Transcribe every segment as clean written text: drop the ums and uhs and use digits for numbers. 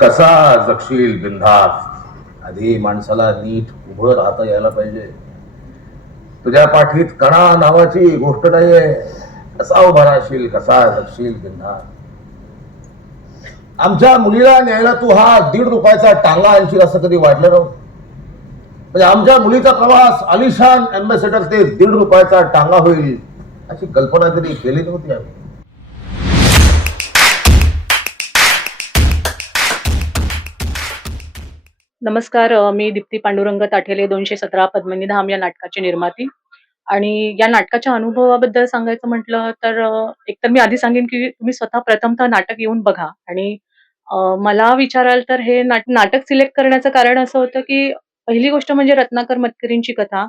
कसा जगशील बिनधास्त. आधी माणसाला नीट उभं राहता यायला पाहिजे. तुझ्या पाठीत कणा नावाची गोष्ट नाहीये. कसा उभा राहशील, कसा जगशील बिनधास्त. आमच्या मुलीला न्यायला तू हा ₹1.5 टांगा आणशील असं कधी वाटलं नव्हतं. म्हणजे आमच्या मुलीचा प्रवास आलिशान अँबॅसेडर ते ₹1.5 टांगा होईल अशी कल्पना कधी केली नव्हती आम्ही. नमस्कार. मी दीप्ती पांडुरंग ताठेले 217 पद्मिनी धाम या नाटकाची निर्माती. आणि या नाटकाच्या अनुभवाबद्दल सांगायचं म्हटलं तर एकतर मी आधी सांगेन की तुम्ही स्वतः प्रथमतः नाटक येऊन बघा. आणि मला विचाराल तर हे नाटक सिलेक्ट करण्याचं कारण असं होतं की पहिली गोष्ट म्हणजे रत्नाकर मतकरींची कथा.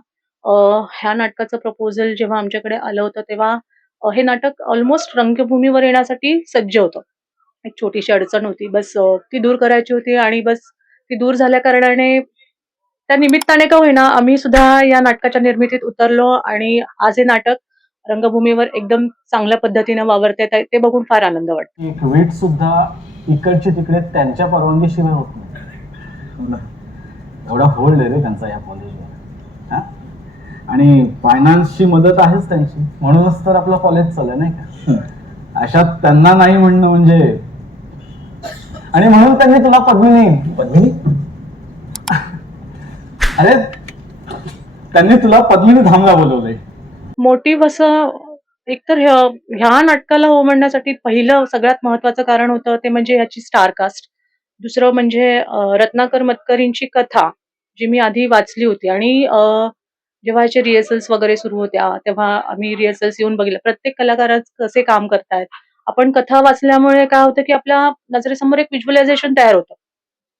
अ, ह्या नाटकाचं प्रपोजल जेव्हा आमच्याकडे आलं होतं तेव्हा हे नाटक ऑलमोस्ट रंगभूमीवर येण्यासाठी सज्ज होतं. एक छोटीशी अडचण होती. बस ती दूर करायची होती आणि बस ती दूर झाल्या कारणाने त्या निमित्ताने का होईना आम्ही सुद्धा या नाटकाच्या निर्मितीत उतरलो आणि आज हे नाटक रंगभूमीवर एकदम चांगल्या पद्धतीने वावरतेत आहे ते बघून फार आनंद वाटतो. एक वीट सुद्धा इकडचे तिकडे त्यांच्या परवानगीशिवाय होत नाही. एवढा होल्ड आहे रे त्यांचा या कॉलेजवर. आणि फायनान्सची मदत आहेच त्यांची, म्हणूनच तर आपलं कॉलेज चाललंय नाही का. अशात त्यांना नाही म्हणणं म्हणजे. आणि म्हणून त्यांनी तुला पद्मिनी अरे त्यांनी तुला पद्मिनी धामला बोलवलंय. मोटिव्ह असं एकतर ह्या नाटकाला हो म्हणण्यासाठी पहिलं सगळ्यात महत्वाचं कारण होतं ते म्हणजे ह्याची स्टार कास्ट. दुसरं म्हणजे रत्नाकर मतकरींची कथा जी मी आधी वाचली होती. आणि जेव्हा ह्याचे रिहर्सल्स वगैरे सुरू होत्या तेव्हा आम्ही रिहर्सल्स येऊन बघितलं प्रत्येक कलाकार कसे काम करतायत. आपण कथा वाचल्यामुळे काय होतं की आपल्या नजरेसमोर एक व्हिज्युअलायझेशन तयार होतं.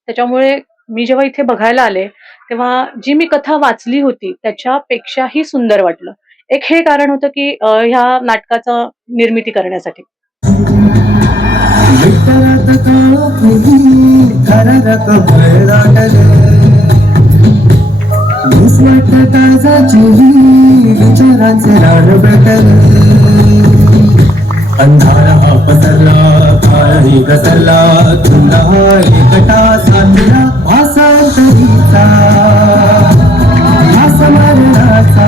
त्याच्यामुळे मी जेव्हा इथे बघायला आले तेव्हा जी मी कथा वाचली होती त्याच्यापेक्षाही सुंदर वाटलं. एक हे कारण होतं की ह्या नाटकाचं निर्मिती करण्यासाठी. अंधारा हा पसरला, काळही घसरला, धुंदा एकटा साथीला, भासांतरीचा, भास मरणाचा,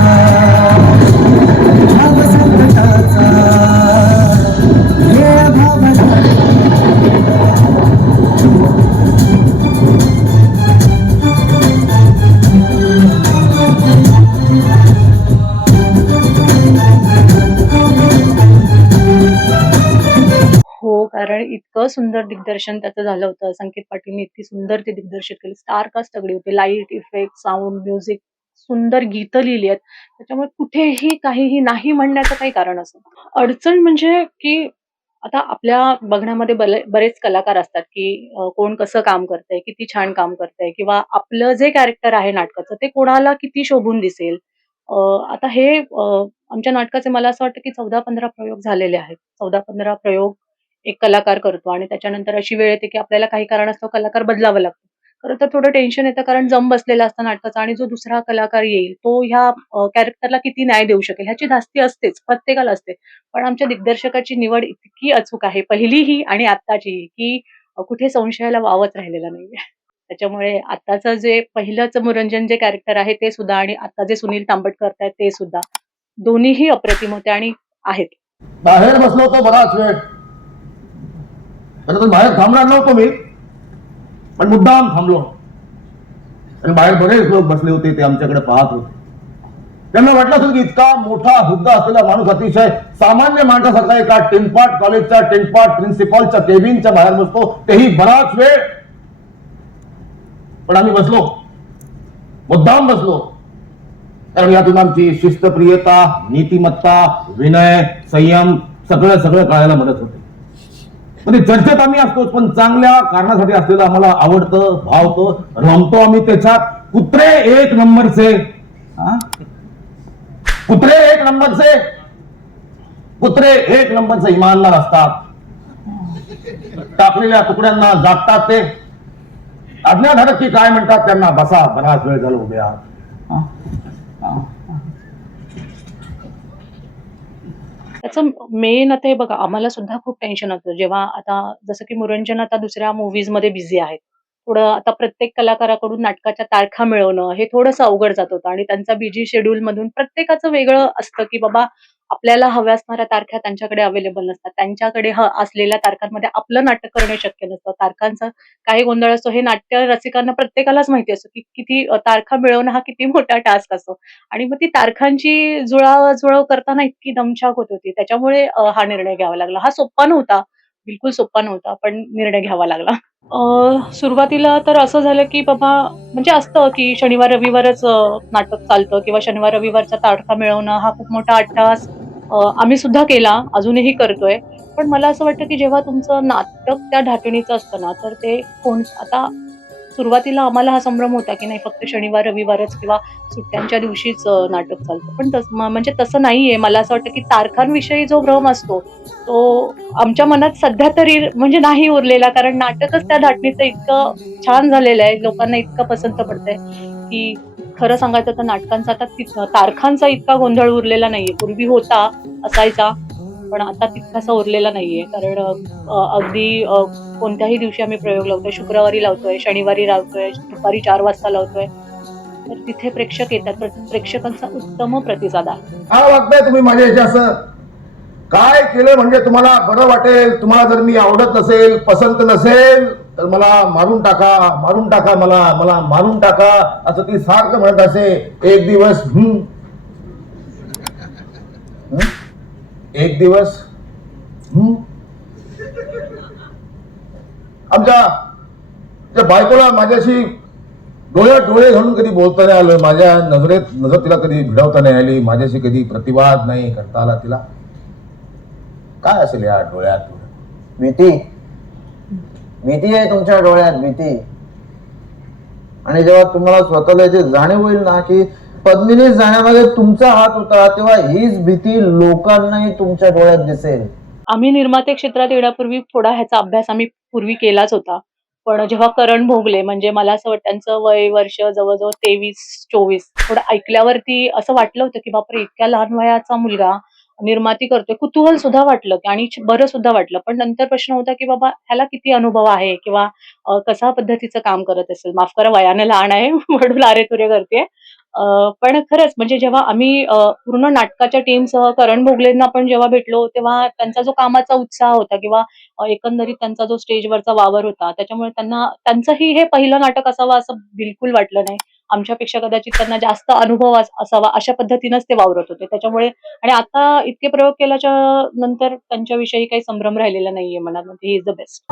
भाव संकटाचा, हे भावना. हो, कारण इतकं सुंदर दिग्दर्शन त्याचं झालं होतं. संकेत पाटीलने इतकी सुंदर ते दिग्दर्शित केलं. स्टार कास्ट सगळी होती. लाईट, इफेक्ट, साउंड, म्युझिक, सुंदर गीतं लिहिली आहेत. त्याच्यामुळे कुठेही काहीही नाही म्हणण्याचं काही कारण असं. अडचण म्हणजे की आता आपल्या बघण्यामध्ये बरेच कलाकार असतात की कोण कसं काम करतंय, किती छान काम करतंय किंवा आपलं जे कॅरेक्टर आहे नाटकाचं ते कोणाला किती शोभून दिसेल. आता हे आमच्या नाटकाचे मला असं वाटतं की 14-15 प्रयोग झालेले आहेत. 14-15 प्रयोग एक कलाकार करतो आणि त्याच्यानंतर अशी वेळ येते की आपल्याला काही कारणास्तव कलाकार बदलावं लागतं. खरं तर थोडं टेन्शन येतं कारण जम बसलेला असतं नाटकाचा आणि जो दुसरा कलाकार येईल तो ह्या कॅरेक्टरला किती न्याय देऊ शकेल ह्याची धास्ती असतेच, प्रत्येकाला असते. पण आमच्या दिग्दर्शकाची निवड इतकी अचूक आहे पहिलीही आणि आत्ताचीही की कुठे संशयाला वावच राहिलेला नाहीये. त्याच्यामुळे आत्ताचं जे पहिलंच मनोरंजन जे कॅरेक्टर आहे ते सुद्धा आणि आता जे सुनील तांबट करतायत ते सुद्धा दोन्हीही अप्रतिम होते आणि आहेत. बाहेर बसलो होतो बराच वेळ. तर बाहेर थांबणार नव्हतो मी, पण मुद्दाम थांबलो. आणि बाहेर बरेच लोक बसले होते, ते आमच्याकडे पाहत होते. त्यांना वाटलं असेल की इतका मोठा हुद्दा असलेला माणूस अतिशय सामान्य माणसासारखा एका टेनपाट कॉलेजच्या टेनपाट प्रिन्सिपॉलच्या केबिनच्या बाहेर बसतो, तेही बराच वेळ. पण आम्ही बसलो, मुद्दाम बसलो, कारण यातून आमची शिस्तप्रियता, नीतिमत्ता, विनय, संयम सगळं कळायला मदत होते. म्हणजे चर्चेत आम्ही असतोच, पण चांगल्या कारणासाठी असलेलं आम्हाला आवडतं, भावतं, रमतो आम्ही त्याच्यात. कुत्रे एक नंबरचे, कुत्रे एक नंबरचे, कुत्रे एक नंबरचे इमानदार असतात. टाकलेल्या तुकड्यांना जागतात ते. आज्ञाधारक की काय म्हणतात त्यांना, बसा बराच वेळ झाला उभे आहात. त्याचं मेन आता हे बघा, आम्हाला सुद्धा खूप टेन्शन होतं. जेव्हा आता जसं की मुरंजन आता दुसऱ्या मूव्हीजमध्ये बिझी आहेत. थोडं आता प्रत्येक कलाकाराकडून नाटकाच्या तारखा मिळवणं हे थोडंसं अवघड जात होतं आणि त्यांचा बिझी शेड्यूलमधून प्रत्येकाचं वेगळं असतं, की बाबा आपल्याला हव्या असणाऱ्या तारखा त्यांच्याकडे अवेलेबल नसतात. त्यांच्याकडे असलेल्या तारखांमध्ये आपलं नाटक करणं शक्य नसतं. तारखांचा काही गोंधळ असतो हे नाट्य रसिकांना प्रत्येकालाच माहिती असतं, की किती तारखा मिळवणं हा किती मोठा टास्क असतो. आणि मग ती तारखांची जुळवाजुळव करताना इतकी दमछाक होत होती. त्याच्यामुळे हा निर्णय घ्यावा लागला. हा सोप्पा नव्हता. बिलकुल सोप्पा नव्हता, पण निर्णय घ्यावा लागला. सुरुवातीला तर असं झालं, की बाबा म्हणजे असतं, की शनिवार-रविवारच नाटक चालतं किंवा शनिवार-रविवारच्या तारखा मिळवणं हा खूप मोठा अट्टहास आम्ही सुद्धा केला, अजूनही करतोय. पण मला असं वाटतं, की जेव्हा तुमचं नाटक त्या धाटणीचं असतं ना, तर ते आता सुरुवातीला आम्हाला हा संभ्रम होता, की नाही फक्त शनिवार-रविवारच किंवा सुट्ट्यांच्या दिवशीच नाटक चालतं. पण म्हणजे तसं नाहीये. मला असं वाटतं, की तारखांविषयी जो भ्रम असतो, तो आमच्या मनात सध्या तरी म्हणजे नाही उरलेला. कारण नाटकच त्या धाटणीचं इतकं छान झालेलं आहे, लोकांना इतकं पसंत पडतंय, की खरं सांगायचं तर नाटकांचा आता तारखांचा इतका गोंधळ उरलेला नाहीये. पूर्वी होता, असायचा, पण आता तितकासा उरलेला नाहीये. कारण अगदी कोणत्याही दिवशी आम्ही प्रयोग लावतोय. शुक्रवारी लावतोय, शनिवारी लावतोय, दुपारी 4 वाजता लावतोय. तर तिथे प्रेक्षक येतात. प्रेक्षकांचा उत्तम प्रतिसाद आहे. का वागताय तुम्ही माझ्या याच्या असं? काय केलं म्हणजे तुम्हाला बरं वाटेल? तुम्हाला जर मी आवडत नसेल, पसंत नसेल, तर मला मारून टाका, मारून टाका, मला मला मारून टाका, असं ती सारखं म्हणत असे. एक दिवस एक दिवस आमच्या त्या बायकोला माझ्याशी डोळ्यात डोळे घालून कधी बोलता नाही आलं. माझ्या नजरेत नजर तिला कधी भिडवता नाही आली. माझ्याशी कधी प्रतिवाद नाही करता आला तिला. काय असेल या डोळ्यात? भीती भीती आहे तुमच्या डोळ्यात, भीती. आणि जेव्हा तुम्हाला स्वतःला याची जाणीव होईल ना, की पद्मिनी जाण्यामध्ये तुमचा हात होता, तेव्हा हीच भीती लोकांनाही तुमच्या डोळ्यात दिसेल. आम्ही निर्माते क्षेत्रात येण्यापूर्वी थोडा ह्याचा अभ्यास आम्ही पूर्वी केलाच होता. पण जेव्हा करण भोगले म्हणजे मला असं वाटतं त्यांचं वय वर्ष जवळ-जवळ 23-24 थोडं ऐकल्यावरती असं वाटलं होतं, की बापरे! इतक्या लहान वयाचा मुलगा निर्माती करतोय. कुतूहल सुद्धा वाटलं आणि बरं सुद्धा वाटलं. पण नंतर प्रश्न होता, की बाबा ह्याला किती अनुभव आहे किंवा कशा पद्धतीचं काम करत असेल. माफ करा वयाने लहान आहे म्हणून अरे-तुरे करतेय. पण खरंच म्हणजे जेव्हा आम्ही पूर्ण नाटकाच्या टीमसह करण भोगलेंना पण जेव्हा भेटलो, तेव्हा त्यांचा जो कामाचा उत्साह होता किंवा एकंदरीत त्यांचा जो स्टेजवरचा वावर होता, त्याच्यामुळे त्यांचंही हे पहिलं नाटक असावं असं बिलकुल वाटलं नाही. आमच्यापेक्षा कदाचित त्यांना जास्त अनुभव असावा अशा पद्धतीनंच ते वावरत होते. त्याच्यामुळे आणि आता इतके प्रयोग केल्याच्या नंतर त्यांच्याविषयी काही संभ्रम राहिलेला नाहीये मनामध्ये. He is the best.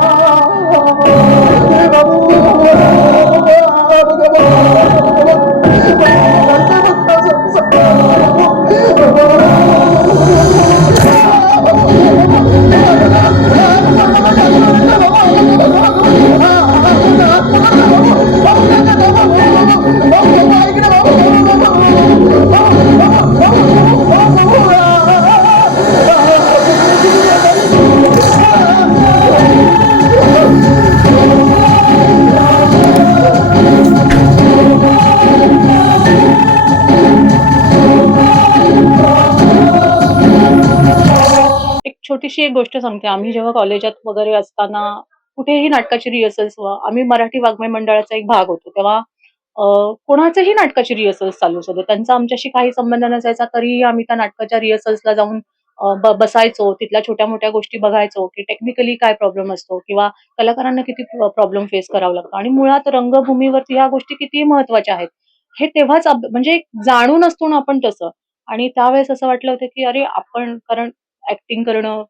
छोटीशी एक गोष्ट सांगते. आम्ही जेव्हा कॉलेजात वगैरे असताना कुठेही नाटकाची रिहर्सल्स आम्ही मराठी वाङ्मय मंडळाचा एक भाग होतो. तेव्हा कोणाच्याही नाटकाची रिहर्सल्स चालू असू दे. त्यांचा आमच्याशी काही संबंध नसायचा तरीही आम्ही त्या नाटकाच्या रिहर्सल्सला जाऊन बसायचो. तिथल्या छोट्या-मोठ्या गोष्टी बघायचो, की टेक्निकली काय प्रॉब्लेम असतो किंवा कलाकारांना किती प्रॉब्लेम फेस करावा लागतो आणि मुळात रंगभूमीवरती ह्या गोष्टी किती महत्त्वाच्या आहेत. हे तेव्हाच म्हणजे जाणून असतो ना आपण तसं आणि त्यावेळेस असं वाटलं होतं, की अरे आपण कारण ॲक्टिंग करणं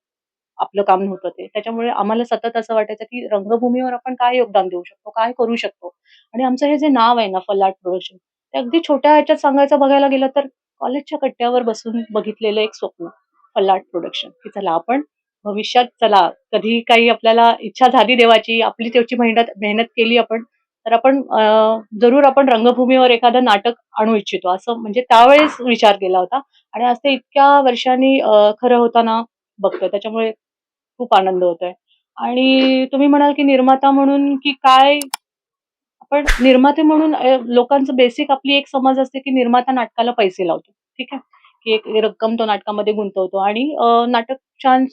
आपलं काम नव्हतं ते. त्याच्यामुळे आम्हाला सतत असं वाटायचं, की रंगभूमीवर आपण काय योगदान देऊ शकतो, काय करू शकतो? आणि आमचं हे जे नाव आहे ना फलाट प्रोडक्शन, ते अगदी छोट्या ह्याच्यात सांगायचं बघायला गेलं तर कॉलेजच्या कट्ट्यावर बसून बघितलेलं एक स्वप्न, फलाट प्रोडक्शन, की चला आपण भविष्यात चला कधी काही आपल्याला इच्छा झाली देवाची, आपली तेवढी मेहनत मेहनत केली आपण, तर आपण जरूर आपण रंगभूमीवर एखादं नाटक आणू इच्छितो. असं म्हणजे त्यावेळेस विचार केला होता आणि आज ते इतक्या वर्षांनी खरं होताना बघतोय. त्याच्यामुळे खूप आनंद होतोय. आणि तुम्ही म्हणाल, की निर्माता म्हणून की काय? आपण निर्माते म्हणून लोकांचं बेसिक आपली एक समज असते, की निर्माता नाटकाला पैसे लावतो. ठीक आहे. की एक रक्कम तो नाटकामध्ये गुंतवतो आणि नाटक छान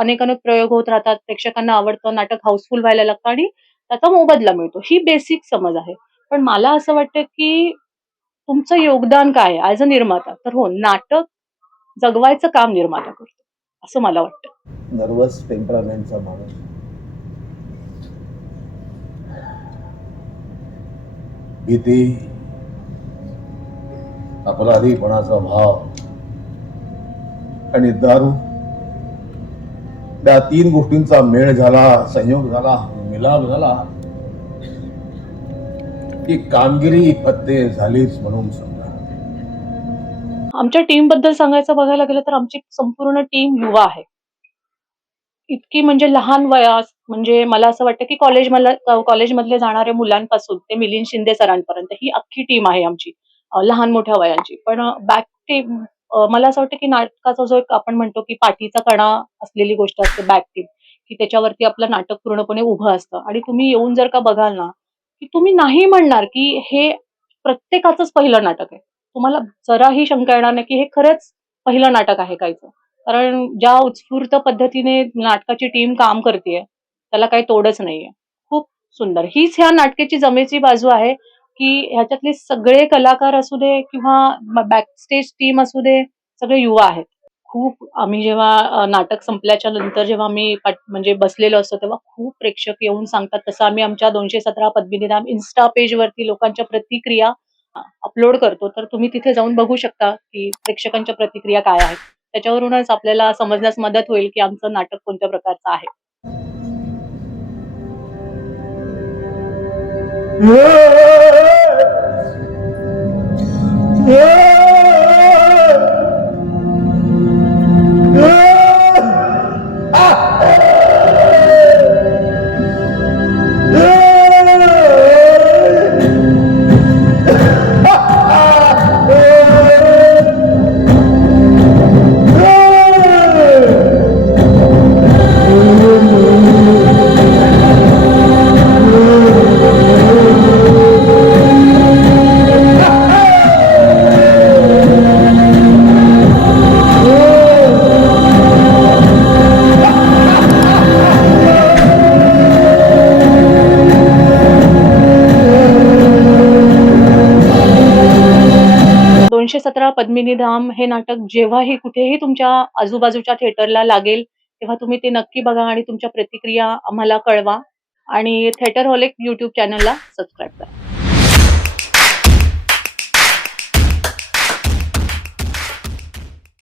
अनेकानेक प्रयोग होत राहतात. प्रेक्षकांना आवडतं, नाटक हाऊसफुल व्हायला लागतं आणि त्याचा मोबदला मिळतो. ही बेसिक समज आहे. पण मला असं वाटतं, की तुमचं योगदान काय आहे ॲज अ निर्माता? तर हो, नाटक जगवायचं काम निर्माता करतो, असं मला वाटतं. नर्वस टेम्परामेंटचा माणूस, भीती, अपराधीपणाचा भाव आणि दारू, त्या 3 गोष्टींचा मेळ झाला, संयोग झाला, मिलाप झाला की कामगिरी फत्ते झालीच म्हणून समजा. आमच्या टीमबद्दल सांगायचं बघायला गेलं तर आमची संपूर्ण टीम युवा आहे. इतकी म्हणजे लहान वयात म्हणजे मला असं वाटतं, की कॉलेजमधले जाणाऱ्या मुलांपासून ते मिलिंद शिंदे सरांपर्यंत ही अख्खी टीम आहे आमची लहान मोठ्या वयांची. पण बॅक टीम मला असं वाटतं, की नाटकाचा जो एक आपण म्हणतो, की पाठीचा कणा असलेली गोष्ट असते बॅक टीम, की त्याच्यावरती आपलं नाटक पूर्णपणे उभं असतं आणि तुम्ही येऊन जर का बघाल ना, की तुम्ही नाही म्हणणार, की हे प्रत्येकाचंच पहिलं नाटक आहे. तुम्हाला जराही शंका येणार नाही, की हे खरंच पहिलं नाटक आहे काहीचं. कारण ज्या उत्स्फूर्त पद्धतीने नाटकाची टीम काम करतीये, त्याला काही तोडच नाहीये. खूप सुंदर. हीच ह्या नाटकाची जमेची बाजू आहे, की ह्याच्यातले सगळे कलाकार असू दे किंवा बॅकस्टेज टीम असू दे, सगळे युवा आहेत. खूप आम्ही जेव्हा नाटक संपल्याच्या नंतर जेव्हा आम्ही म्हणजे बसलेलो असतो, तेव्हा खूप प्रेक्षक येऊन सांगतात. तसं आम्ही आमच्या 217 पद्मिनीधाम इन्स्टा पेजवरती लोकांच्या प्रतिक्रिया अपलोड करतो. तर तुम्ही तिथे जाऊन बघू शकता, की प्रेक्षकांच्या प्रतिक्रिया काय आहेत. त्याच्यावरूनच आपल्याला समजण्यास मदत होईल, की आमचं नाटक कोणत्या प्रकारचं आहे. दोनशे 17 पद्मिनी धाम हे नाटक जेव्हाही कुठेही तुमच्या आजूबाजूच्या थिएटरला लागेल, तेव्हा तुम्ही ते नक्की बघा आणि तुमच्या प्रतिक्रिया आम्हाला कळवा आणि थिएटर हॉलिक YouTube चॅनलला सबस्क्राईब करा.